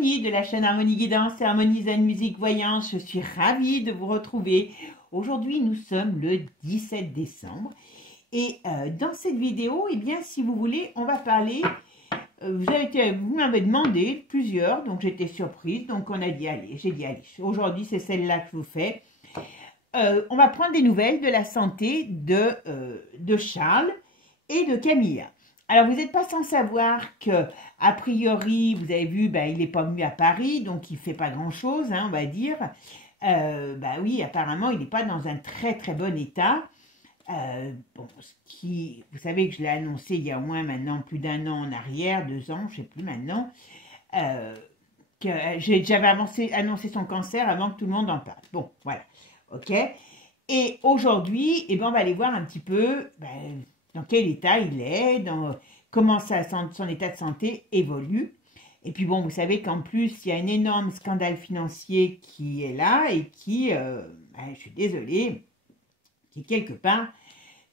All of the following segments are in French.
Sophronie de la chaîne Harmonie Guidance et Harmonie Zen Musique Voyance. Je suis ravie de vous retrouver. Aujourd'hui, nous sommes le 17 décembre. Et dans cette vidéo, eh bien, si vous voulez, on va parler... vous m'avez demandé plusieurs, donc j'étais surprise. Donc on a dit, allez, j'ai dit, allez, aujourd'hui c'est celle-là que je vous fais. On va prendre des nouvelles de la santé de Charles et de Camilla. Alors, vous n'êtes pas sans savoir que, a priori, vous avez vu, il n'est pas venu à Paris, donc il ne fait pas grand-chose, hein, on va dire. Oui, apparemment, il n'est pas dans un très très bon état. Vous savez que je l'ai annoncé il y a au moins maintenant plus d'un an en arrière, 2 ans, je ne sais plus maintenant, que j'avais annoncé son cancer avant que tout le monde en parle. Bon, voilà, ok. Et aujourd'hui, on va aller voir un petit peu... dans quel état il est, comment son état de santé évolue. Et puis bon, vous savez qu'en plus, il y a un énorme scandale financier qui est là et qui, je suis désolée, qui quelque part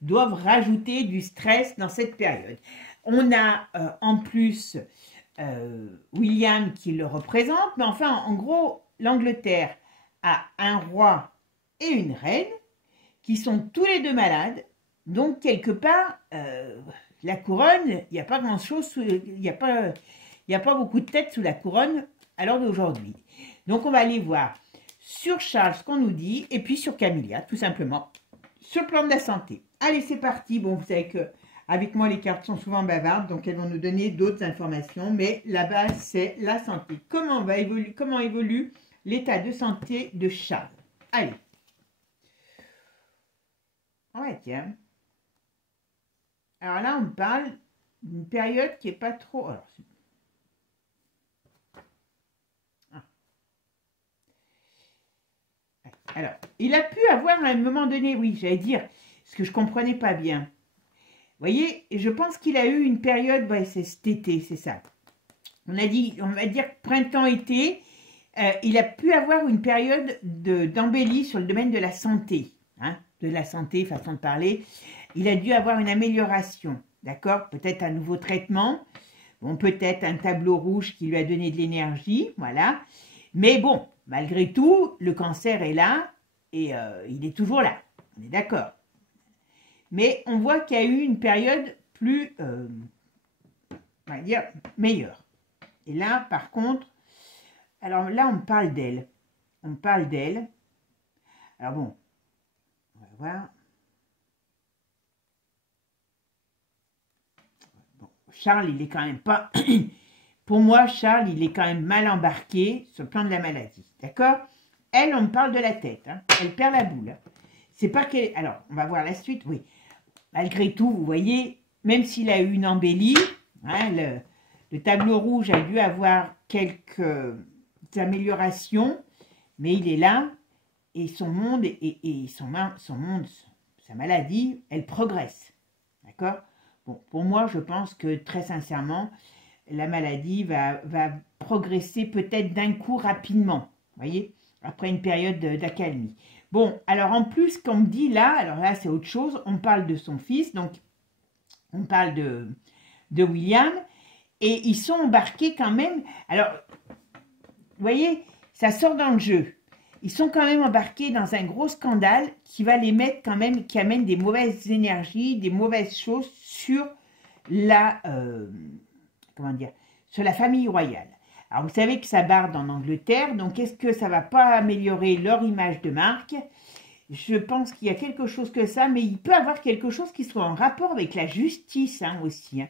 doivent rajouter du stress dans cette période. On a en plus William qui le représente, mais enfin, en gros, l'Angleterre a un roi et une reine qui sont tous les deux malades. Donc, quelque part, la couronne, il n'y a pas grand-chose, il n'y a pas beaucoup de têtes sous la couronne à l'heure d'aujourd'hui. Donc, on va aller voir sur Charles ce qu'on nous dit, et puis sur Camilla, tout simplement, sur le plan de la santé. Allez, c'est parti. Bon, vous savez qu'avec moi, les cartes sont souvent bavardes, donc elles vont nous donner d'autres informations, mais la base, c'est la santé. Comment évolue l'état de santé de Charles? Allez. Ouais, tiens. Alors là, on parle d'une période qui n'est pas trop... Alors, il a pu avoir à un moment donné, oui, j'allais dire, ce que je ne comprenais pas bien. Vous voyez, je pense qu'il a eu une période, c'est cet été, c'est ça. On va dire printemps-été, il a pu avoir une période d'embellie sur le domaine de la santé, hein, de la santé, façon de parler. Il a dû avoir une amélioration, d'accord? Peut-être un nouveau traitement, bon, peut-être un tableau rouge qui lui a donné de l'énergie, voilà. Mais bon, malgré tout, le cancer est là et il est toujours là, on est d'accord. Mais on voit qu'il y a eu une période plus, on va dire, meilleure. Et là, par contre, alors là, on parle d'elle. On parle d'elle. Alors bon, on va voir. Charles, il est quand même pas... Pour moi, Charles, il est quand même mal embarqué sur le plan de la maladie. D'accord? Elle, on me parle de la tête. Hein. Elle perd la boule. Hein. C'est pas qu'elle... Alors, on va voir la suite, oui. Malgré tout, vous voyez, même s'il a eu une embellie, hein, le tableau rouge a dû avoir quelques améliorations, mais il est là, et son monde, sa maladie, elle progresse. D'accord? Bon, pour moi, je pense que très sincèrement, la maladie va progresser peut-être d'un coup rapidement, vous voyez, après une période d'accalmie. Bon, alors en plus, qu'on me dit là, alors là c'est autre chose, on parle de son fils, donc on parle de William, et ils sont embarqués quand même, alors, vous voyez, ça sort dans le jeu. Ils sont quand même embarqués dans un gros scandale qui va les mettre quand même, qui amène des mauvaises énergies, des mauvaises choses sur la, sur la famille royale. Alors, vous savez que ça barde en Angleterre, donc est-ce que ça ne va pas améliorer leur image de marque? Je pense qu'il y a quelque chose que ça, mais il peut y avoir quelque chose qui soit en rapport avec la justice hein, aussi. Hein.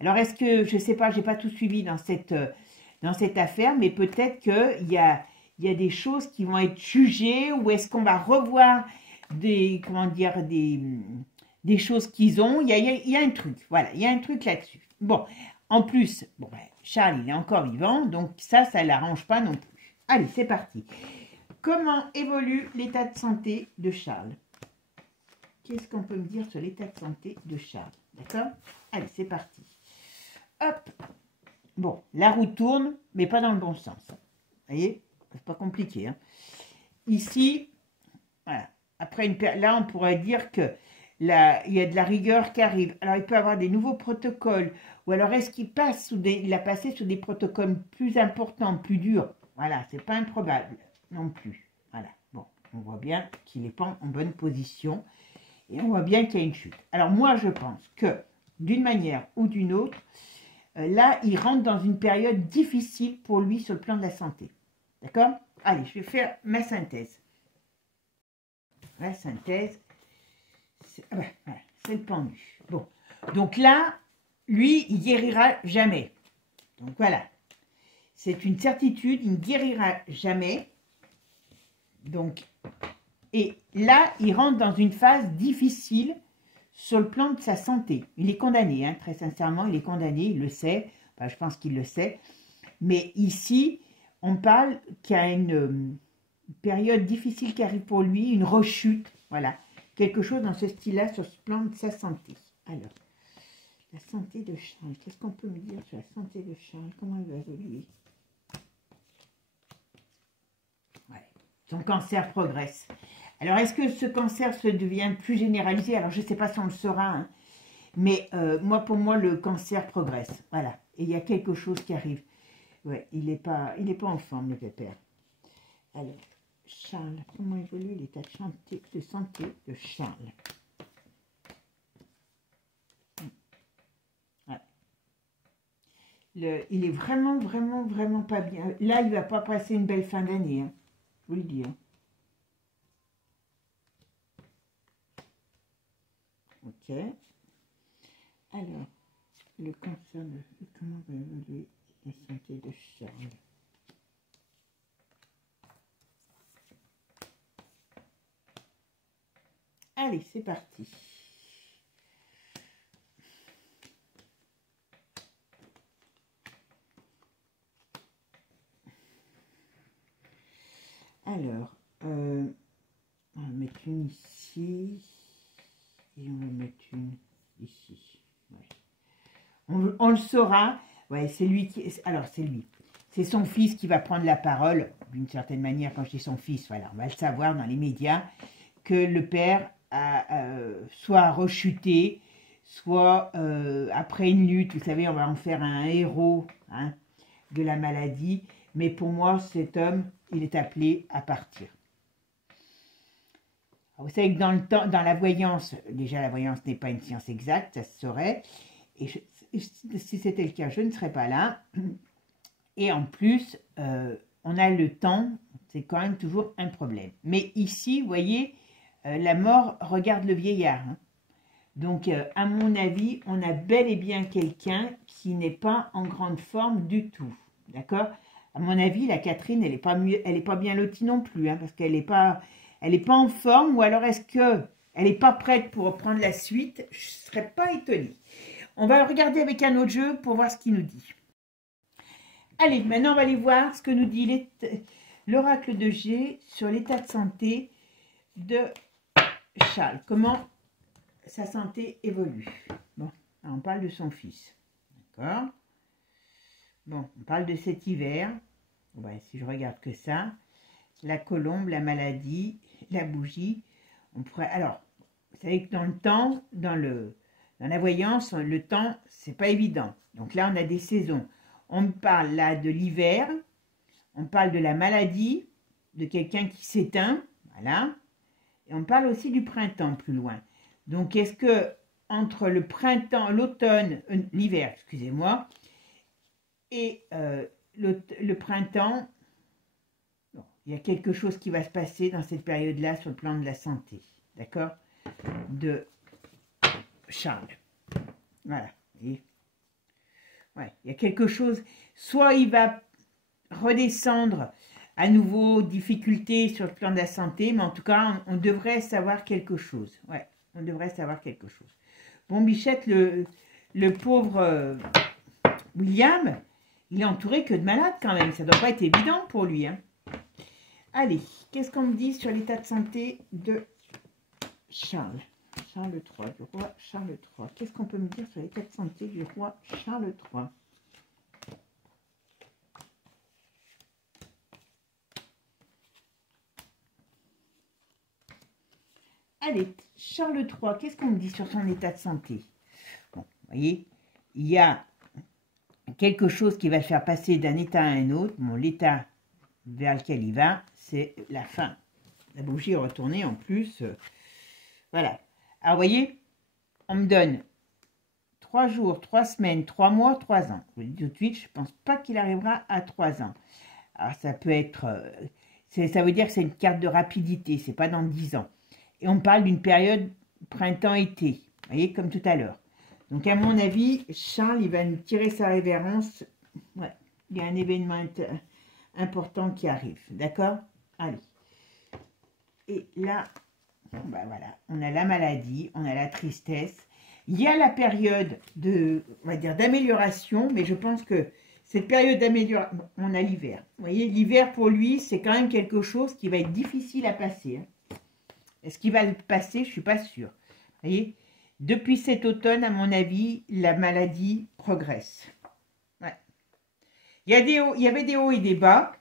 Alors, est-ce que, je ne sais pas, je n'ai pas tout suivi dans cette affaire, mais peut-être qu'il y a des choses qui vont être jugées, ou est-ce qu'on va revoir des choses qu'ils ont. Il y a un truc, voilà, il y a un truc là-dessus. Bon, en plus, Charles, il est encore vivant, donc ça ne l'arrange pas non plus. Allez, c'est parti. Comment évolue l'état de santé de Charles? Qu'est-ce qu'on peut me dire sur l'état de santé de Charles? D'accord? Allez, c'est parti. Hop. Bon, la roue tourne, mais pas dans le bon sens. Vous voyez? C'est pas compliqué. Hein. Ici, voilà. Après là, on pourrait dire que là, il y a de la rigueur qui arrive. Alors, il peut avoir des nouveaux protocoles. Ou alors, est-ce qu'il passe sous il a passé sous des protocoles plus importants, plus durs? Voilà, c'est pas improbable non plus. Voilà, bon, on voit bien qu'il n'est pas en bonne position. Et on voit bien qu'il y a une chute. Alors, moi, je pense que, d'une manière ou d'une autre, là, il rentre dans une période difficile pour lui sur le plan de la santé. D'accord? Allez, je vais faire ma synthèse. La synthèse, c'est le pendu. Bon, donc là, lui, il guérira jamais. Donc voilà, c'est une certitude, il ne guérira jamais. Donc, et là, il rentre dans une phase difficile sur le plan de sa santé. Il est condamné, hein, très sincèrement, il est condamné, il le sait. Enfin, je pense qu'il le sait. Mais ici, on parle qu'il y a une période difficile qui arrive pour lui, une rechute, voilà. Quelque chose dans ce style-là sur ce plan de sa santé. Alors, la santé de Charles, qu'est-ce qu'on peut me dire sur la santé de Charles? Comment il va évoluer? Ouais. Son cancer progresse. Alors, est-ce que ce cancer se devient plus généralisé? Alors, je ne sais pas si on le saura, hein, mais pour moi, le cancer progresse. Voilà. Et il y a quelque chose qui arrive. Ouais, il n'est pas en forme, le pépère. Alors, Charles, comment évolue l'état de santé de Charles? Ouais. Il est vraiment, vraiment, vraiment pas bien. Là, il ne va pas passer une belle fin d'année, hein, je vous le dis. Hein. Ok. Alors, le cancer de... Comment va évoluer la santé de Charles? Allez, c'est parti. Alors, on va mettre une ici et on va mettre une ici. Ouais. On le saura. Ouais, c'est lui qui... Alors, c'est lui. C'est son fils qui va prendre la parole, d'une certaine manière, quand je dis son fils, voilà, on va le savoir dans les médias, que le père a soit rechuté, soit après une lutte, vous savez, on va en faire un héros, hein, de la maladie. Mais pour moi, cet homme, il est appelé à partir. Alors, vous savez que dans le temps, dans la voyance, déjà la voyance n'est pas une science exacte, ça se saurait. Et si c'était le cas, je ne serais pas là. Et en plus, on a le temps, c'est quand même toujours un problème. Mais ici, vous voyez, la mort regarde le vieillard. Hein. Donc, à mon avis, on a bel et bien quelqu'un qui n'est pas en grande forme du tout. D'accord? À mon avis, la Catherine, elle n'est pas bien lotie non plus, hein, parce qu'elle n'est pas en forme, ou alors est-ce qu'elle n'est pas prête pour reprendre la suite? Je ne serais pas étonnée. On va le regarder avec un autre jeu pour voir ce qu'il nous dit. Allez, maintenant on va aller voir ce que nous dit l'oracle de G sur l'état de santé de Charles. Comment sa santé évolue. Bon, on parle de son fils. D'accord? Bon, on parle de cet hiver. Ouais, si je regarde que ça. La colombe, la maladie, la bougie. On pourrait... Alors, vous savez que dans le temps, dans la voyance, le temps, c'est pas évident. Donc là, on a des saisons. On parle là de l'hiver, on parle de la maladie, de quelqu'un qui s'éteint, voilà. Et on parle aussi du printemps plus loin. Donc, est-ce que entre le printemps, l'automne, l'hiver, excusez-moi, et le printemps, bon, il y a quelque chose qui va se passer dans cette période-là sur le plan de la santé, d'accord, de Charles. Voilà. Et ouais, il y a quelque chose, soit il va redescendre à nouveau, difficulté sur le plan de la santé, mais en tout cas, on devrait savoir quelque chose. Ouais, on devrait savoir quelque chose. Bon, Bichette, le pauvre William, il est entouré que de malades quand même. Ça ne doit pas être évident pour lui. Hein. Allez, qu'est-ce qu'on me dit sur l'état de santé de Charles? Charles III, du roi Charles III. Qu'est-ce qu'on peut me dire sur l'état de santé du roi Charles III? Allez, Charles III, qu'est-ce qu'on me dit sur son état de santé? Bon, vous voyez, il y a quelque chose qui va le faire passer d'un état à un autre. Bon, l'état vers lequel il va, c'est la fin. La bougie est retournée en plus. Voilà. Alors, vous voyez, on me donne 3 jours, 3 semaines, 3 mois, 3 ans. Je vous dis tout de suite, je ne pense pas qu'il arrivera à 3 ans. Alors, ça peut être... ça veut dire que c'est une carte de rapidité, c'est pas dans 10 ans. Et on parle d'une période printemps-été, vous voyez, comme tout à l'heure. Donc, à mon avis, Charles, il va nous tirer sa révérence. Ouais, il y a un événement important qui arrive, d'accord? Allez. Et là, ben voilà, on a la maladie, on a la tristesse. Il y a la période de, on va dire, d'amélioration, mais je pense que cette période d'amélioration, on a l'hiver. Vous voyez, l'hiver pour lui, c'est quand même quelque chose qui va être difficile à passer. Hein. Est-ce qu'il va le passer? Je ne suis pas sûre. Vous voyez, depuis cet automne, à mon avis, la maladie progresse. Ouais. Il y avait des hauts et des bas,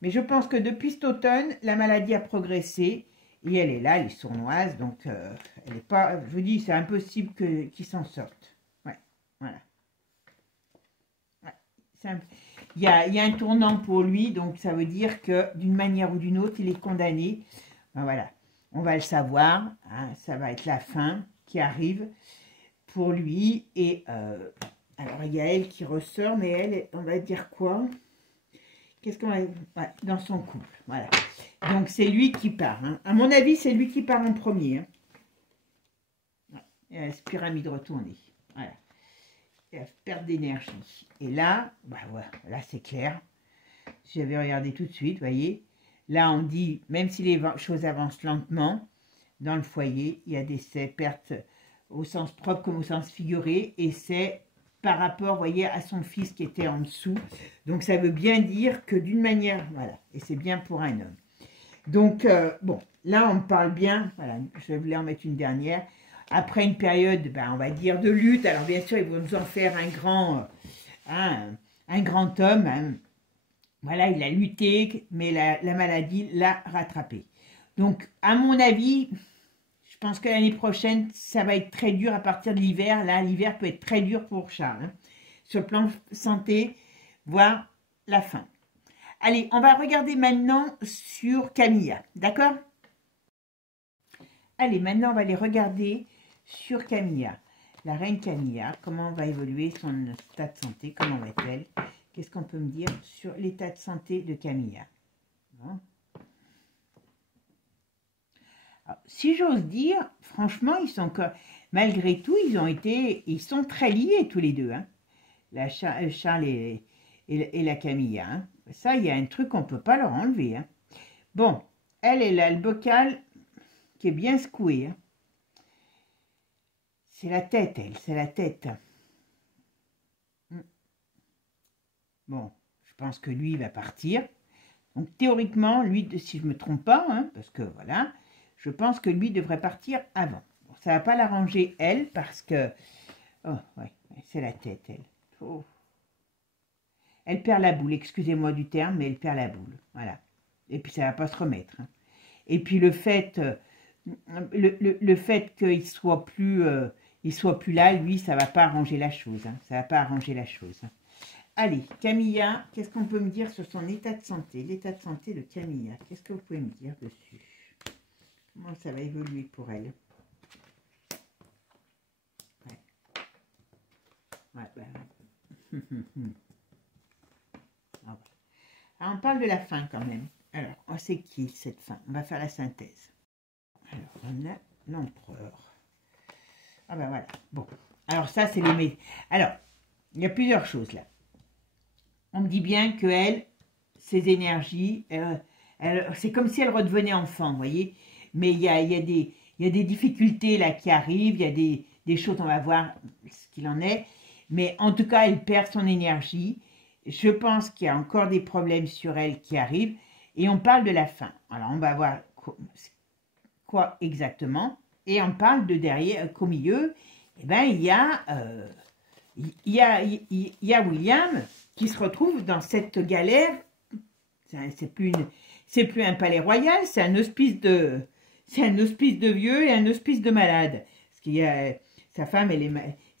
mais je pense que depuis cet automne, la maladie a progressé. Et elle est là, elle est sournoise, donc elle n'est pas... Je vous dis, c'est impossible qu'il s'en sorte. Ouais, voilà. Ouais, il y a un tournant pour lui, donc ça veut dire que d'une manière ou d'une autre, il est condamné. Ben voilà, on va le savoir, hein, ça va être la fin qui arrive pour lui. Et alors, il y a elle qui ressort, mais elle, on va dire quoi? Qu'est-ce qu'on va... Ouais, dans son couple, voilà. Donc, c'est lui qui part. Hein. À mon avis, c'est lui qui part en premier. Hein. Ouais. Et la pyramide retournée. Voilà. Et la perte d'énergie. Et là, bah voilà, là, c'est clair. J'avais regardé tout de suite, vous voyez. Là, on dit, même si les choses avancent lentement, dans le foyer, il y a des pertes au sens propre comme au sens figuré. Et c'est par rapport, vous voyez, à son fils qui était en dessous. Donc, ça veut bien dire que d'une manière... Voilà. Et c'est bien pour un homme. Donc, bon, là, on parle bien, voilà, je voulais en mettre une dernière. Après une période, ben, on va dire, de lutte, alors bien sûr, ils vont nous en faire un grand homme. Hein. Voilà, il a lutté, mais la maladie l'a rattrapé. Donc, à mon avis, je pense que l'année prochaine, ça va être très dur à partir de l'hiver. Là, l'hiver peut être très dur pour Charles. Hein, sur le plan santé, voire la fin. Allez, on va regarder maintenant sur Camilla, d'accord? Allez, maintenant, on va aller regarder sur Camilla. La reine Camilla, comment va évoluer son état de santé? Comment va-t-elle? Qu'est-ce qu'on peut me dire sur l'état de santé de Camilla? Bon. Alors, si j'ose dire, franchement, ils sont encore... Malgré tout, ils sont très liés tous les deux. Hein. Charles et la Camilla, hein. Ça, il y a un truc qu'on ne peut pas leur enlever. Hein. Bon, elle a le bocal qui est bien secoué. Hein. C'est la tête, elle, c'est la tête. Bon, je pense que lui, il va partir. Donc, théoriquement, lui, si je ne me trompe pas, hein, parce que, voilà, je pense que lui devrait partir avant. Bon, ça ne va pas l'arranger, elle, parce que... Oh, ouais, c'est la tête, elle. Oh. Elle perd la boule, excusez-moi du terme, mais elle perd la boule. Voilà. Et puis, ça ne va pas se remettre. Hein. Et puis, le fait qu'il soit plus là, lui, ça ne va pas arranger la chose. Hein. Ça ne va pas arranger la chose. Hein. Allez, Camilla, qu'est-ce qu'on peut me dire sur son état de santé? L'état de santé de Camilla, qu'est-ce que vous pouvez me dire dessus? Comment ça va évoluer pour elle? Ouais. Ouais, ben... Alors, on parle de la fin quand même. Alors, c'est qui cette fin? On va faire la synthèse. Alors, on a l'empereur. Ah ben voilà. Bon. Alors, ça, c'est les... Alors, il y a plusieurs choses là. On me dit bien que elle, ses énergies, c'est comme si elle redevenait enfant, vous voyez. Mais il y a des difficultés là qui arrivent, il y a des choses, on va voir ce qu'il en est. Mais en tout cas, elle perd son énergie. Je pense qu'il y a encore des problèmes sur elle qui arrivent. Et on parle de la fin. Alors, on va voir quoi exactement. Et on parle de derrière, qu'au milieu, eh ben, il y a William qui se retrouve dans cette galère. C'est plus un palais royal, c'est un hospice de c'est un hospice de vieux et un hospice de malades. Parce qu'il y a sa femme,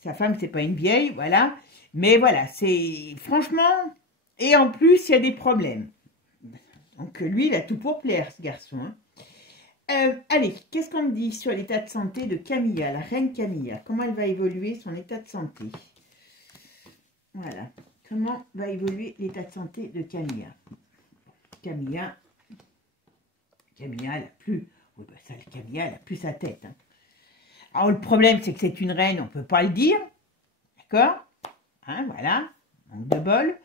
sa femme, c'est pas une vieille, voilà. Mais voilà, c'est franchement, et en plus, il y a des problèmes. Donc lui, il a tout pour plaire, ce garçon. Hein. Allez, qu'est-ce qu'on me dit sur l'état de santé de Camilla, la reine Camilla? Comment elle va évoluer son état de santé? Voilà. Comment va évoluer l'état de santé de Camilla? Camilla, elle a plus... Oui, bah ça, Camilla, elle a plus sa tête. Hein. Alors, le problème, c'est que c'est une reine, on ne peut pas le dire. D'accord? Hein, voilà. Manque de bol.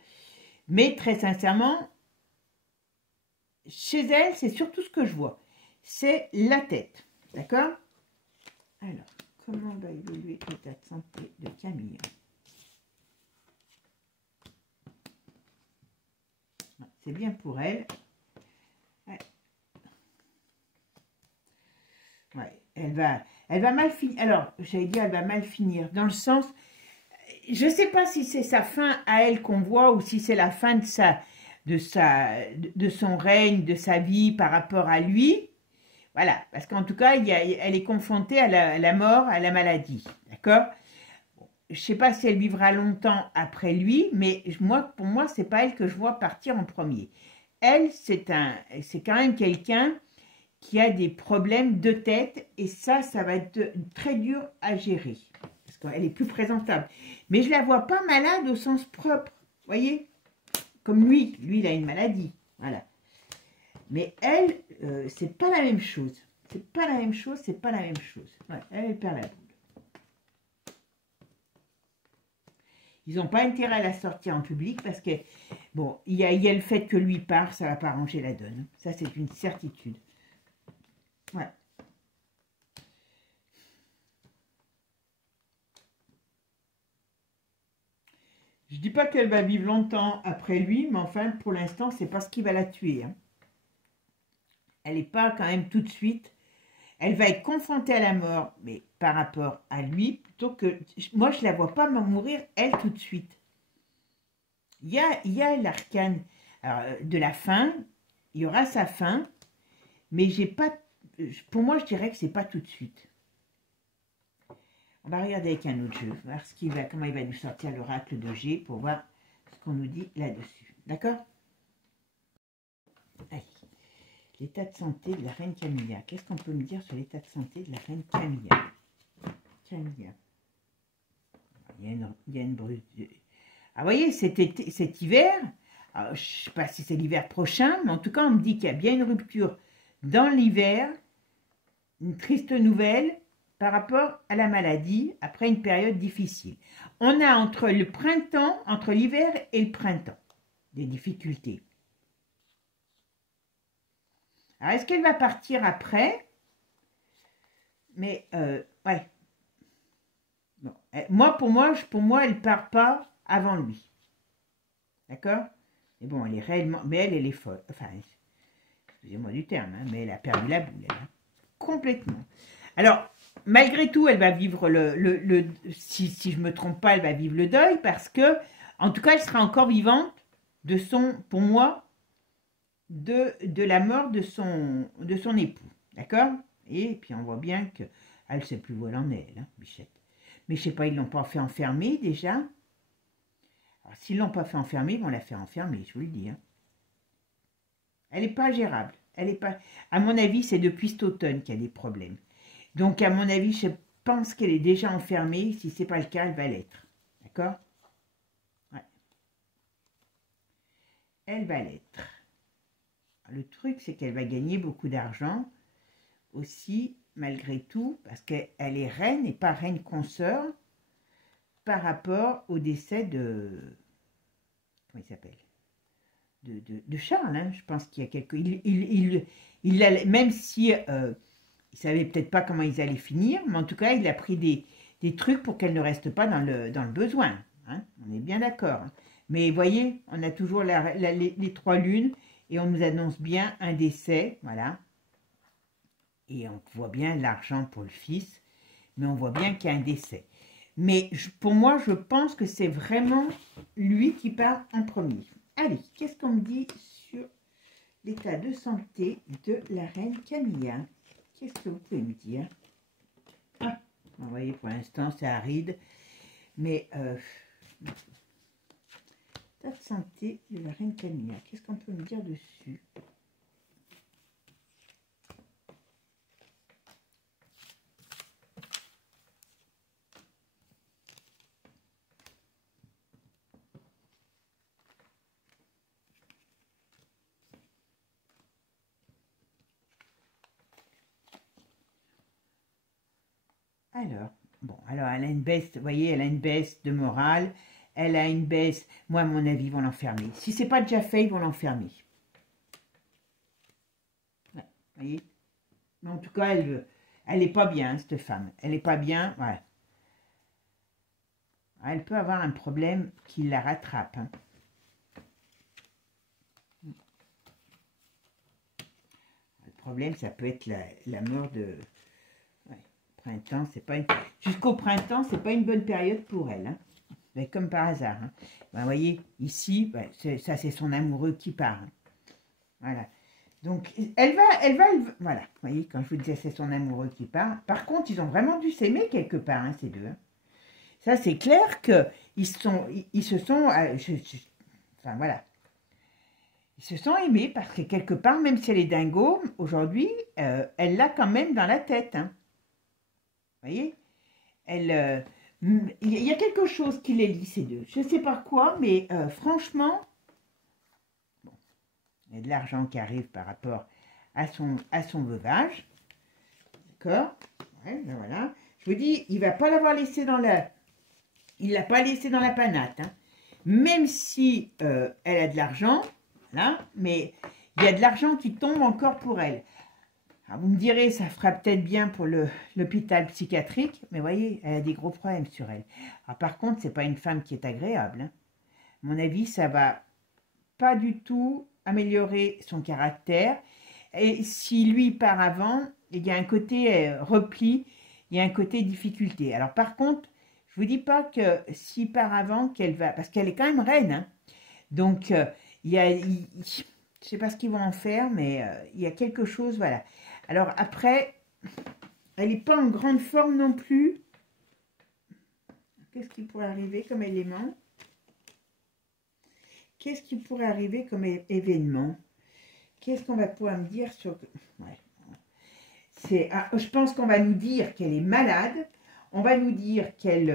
Mais très sincèrement, chez elle, c'est surtout ce que je vois. C'est la tête. D'accord? Alors, comment va évoluer l'état de santé de Camille? C'est bien pour elle. Ouais. Ouais, elle va mal finir. Alors, j'allais dire, elle va mal finir. Dans le sens, je ne sais pas si c'est sa fin à elle qu'on voit ou si c'est la fin de son règne, de sa vie par rapport à lui. Voilà, parce qu'en tout cas, elle est confrontée à la mort, à la maladie. D'accord? Je ne sais pas si elle vivra longtemps après lui, mais pour moi, ce n'est pas elle que je vois partir en premier. Elle, c'est quand même quelqu'un qui a des problèmes de tête, et ça va être très dur à gérer, parce qu'elle est plus présentable. Mais je la vois pas malade au sens propre, vous voyez? Comme lui, il a une maladie, voilà. Mais elle, c'est pas la même chose. C'est pas la même chose, c'est pas la même chose. Ouais, elle perd la boule. Ils n'ont pas intérêt à la sortir en public parce que, bon, il y a le fait que lui part, ça ne va pas arranger la donne. Ça, c'est une certitude. Ouais. Je ne dis pas qu'elle va vivre longtemps après lui, mais enfin, pour l'instant, c'est pas ce qui va la tuer. Hein. Elle n'est pas quand même tout de suite. Elle va être confrontée à la mort, mais par rapport à lui, plutôt que... Moi, je ne la vois pas mourir, elle, tout de suite. Il y a l'arcane de la fin, il y aura sa fin, mais j'ai pas... Pour moi, je dirais que c'est pas tout de suite. On va regarder avec un autre jeu, voir comment il va nous sortir l'oracle de G pour voir ce qu'on nous dit là-dessus. D'accord? Allez. L'état de santé de la reine Camilla. Qu'est-ce qu'on peut me dire sur l'état de santé de la reine Camilla? Camilla. Il y a une brute. Ah, vous voyez, cet hiver, alors, je ne sais pas si c'est l'hiver prochain, mais en tout cas, on me dit qu'il y a bien une rupture dans l'hiver, une triste nouvelle par rapport à la maladie après une période difficile. On a entre l'hiver et le printemps, des difficultés. Alors, est-ce qu'elle va partir après? Mais, ouais. Non. Pour moi, elle ne part pas avant lui. D'accord? Mais bon, elle est réellement... Mais elle est folle. Enfin, excusez-moi du terme, hein, mais elle a perdu la boule, elle, hein. Complètement. Alors, malgré tout, elle va vivre si je ne me trompe pas, elle va vivre le deuil parce que, en tout cas, elle sera encore vivante pour moi, de la mort de son époux. D'accord? Et puis, on voit bien qu'elle ne sait plus où elle en est, elle, hein, Bichette. Mais je ne sais pas, ils ne l'ont pas fait enfermer déjà. Alors, s'ils ne l'ont pas fait enfermer, ils vont la faire enfermer, je vous le dis. Hein. Elle n'est pas gérable. Elle est pas... À mon avis, c'est depuis cet automne qu'il y a des problèmes. Donc, à mon avis, je pense qu'elle est déjà enfermée. Si ce n'est pas le cas, elle va l'être. D'accord? Ouais. Elle va l'être. Le truc, c'est qu'elle va gagner beaucoup d'argent aussi, malgré tout, parce qu'elle est reine et pas reine consort par rapport au décès de... Comment il s'appelle? De Charles, hein. Je pense qu'il y a quelques... même si il ne savait peut-être pas comment ils allaient finir, mais en tout cas, il a pris des trucs pour qu'elle ne reste pas dans le besoin. Hein. On est bien d'accord. Hein. Mais vous voyez, on a toujours les 3 lunes et on nous annonce bien un décès, voilà. Et on voit bien l'argent pour le fils, mais on voit bien qu'il y a un décès. Mais pour moi, je pense que c'est vraiment lui qui part en premier. Allez, qu'est-ce qu'on me dit sur l'état de santé de la reine Camilla? Qu'est-ce que vous pouvez me dire? Ah, vous voyez, pour l'instant, c'est aride. Mais, état de santé de la reine Camilla. Qu'est-ce qu'on peut me dire dessus? Alors, bon, alors elle a une baisse, vous voyez, elle a une baisse de morale, elle a une baisse, moi à mon avis, ils vont l'enfermer. Si c'est pas déjà fait, ils vont l'enfermer. Ouais, vous voyez? Mais en tout cas, elle est pas bien, cette femme. Elle est pas bien, ouais. Elle peut avoir un problème qui la rattrape. Hein. Le problème, ça peut être la mort de... Printemps, c'est pas une... Jusqu'au printemps, c'est pas une bonne période pour elle. Hein. Mais comme par hasard. Hein. Ben, vous voyez, ici, ben, ça c'est son amoureux qui part. Hein. Voilà. Donc, elle va, voilà. Vous voyez, quand je vous disais c'est son amoureux qui part. Par contre, ils ont vraiment dû s'aimer quelque part, hein, ces deux. Hein. Ça, c'est clair qu'ils se sont... enfin, voilà. Ils se sont aimés parce que quelque part, même si elle est dingo, aujourd'hui, elle l'a quand même dans la tête. Hein. Vous voyez, il y a quelque chose qui les lie, ces deux. Je ne sais pas quoi, mais franchement, bon, il y a de l'argent qui arrive par rapport à son veuvage. D'accord, ouais, ben voilà. Je vous dis, il ne va pas l'avoir laissé dans la... Il ne l'a pas laissé dans la panate. Hein. Même si elle a de l'argent, voilà, mais il y a de l'argent qui tombe encore pour elle. Alors vous me direz, ça fera peut-être bien pour l'hôpital psychiatrique, mais voyez, elle a des gros problèmes sur elle. Alors, par contre, c'est pas une femme qui est agréable. Hein. À mon avis, ça va pas du tout améliorer son caractère. Et si lui part avant, il y a un côté repli, il y a un côté difficulté. Alors par contre, je vous dis pas que si part avant, qu'elle va, parce qu'elle est quand même reine. Hein. Donc, je sais pas ce qu'ils vont en faire, mais il y a quelque chose, voilà. Alors après, elle n'est pas en grande forme non plus. Qu'est-ce qui pourrait arriver comme élément? Qu'est-ce qui pourrait arriver comme événement? Qu'est-ce qu'on va pouvoir me dire sur... Ouais. Je pense qu'on va nous dire qu'elle est malade. On va nous dire qu'elle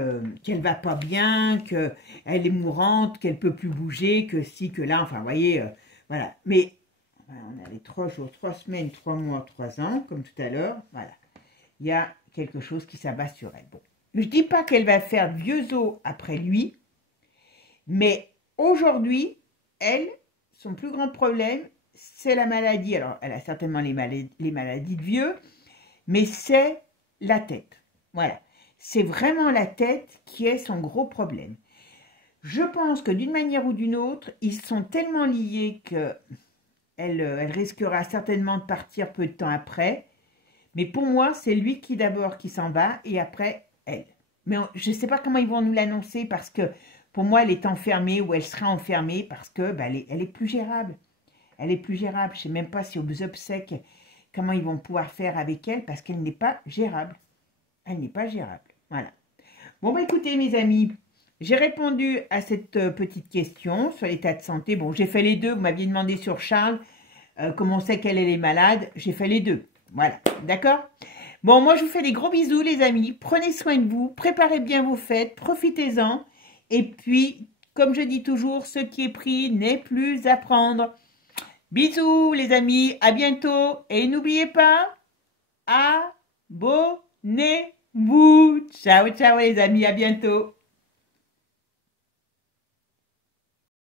va pas bien, qu'elle est mourante, qu'elle peut plus bouger, que si, que là. Enfin, vous voyez, voilà. Mais... on a les 3 jours, 3 semaines, 3 mois, 3 ans, comme tout à l'heure. Voilà. Il y a quelque chose qui s'abat sur elle. Bon. Je ne dis pas qu'elle va faire vieux os après lui, mais aujourd'hui, elle, son plus grand problème, c'est la maladie. Alors, elle a certainement les maladies de vieux, mais c'est la tête. Voilà. C'est vraiment la tête qui est son gros problème. Je pense que d'une manière ou d'une autre, ils sont tellement liés que... Elle risquera certainement de partir peu de temps après. Mais pour moi, c'est lui d'abord qui s'en va et après, elle. Mais je ne sais pas comment ils vont nous l'annoncer parce que pour moi, elle est enfermée ou elle sera enfermée parce que bah, elle est plus gérable. Elle est plus gérable. Je ne sais même pas si aux obsèques, comment ils vont pouvoir faire avec elle parce qu'elle n'est pas gérable. Elle n'est pas gérable. Voilà. Bon, bah écoutez, mes amis, j'ai répondu à cette petite question sur l'état de santé. Bon, j'ai fait les deux. Vous m'aviez demandé sur Charles comment on sait qu'elle est malade. J'ai fait les deux. Voilà, d'accord? Bon, moi, je vous fais des gros bisous, les amis. Prenez soin de vous. Préparez bien vos fêtes. Profitez-en. Et puis, comme je dis toujours, ce qui est pris n'est plus à prendre. Bisous, les amis. À bientôt. Et n'oubliez pas, abonnez-vous. Ciao, ciao, les amis. À bientôt.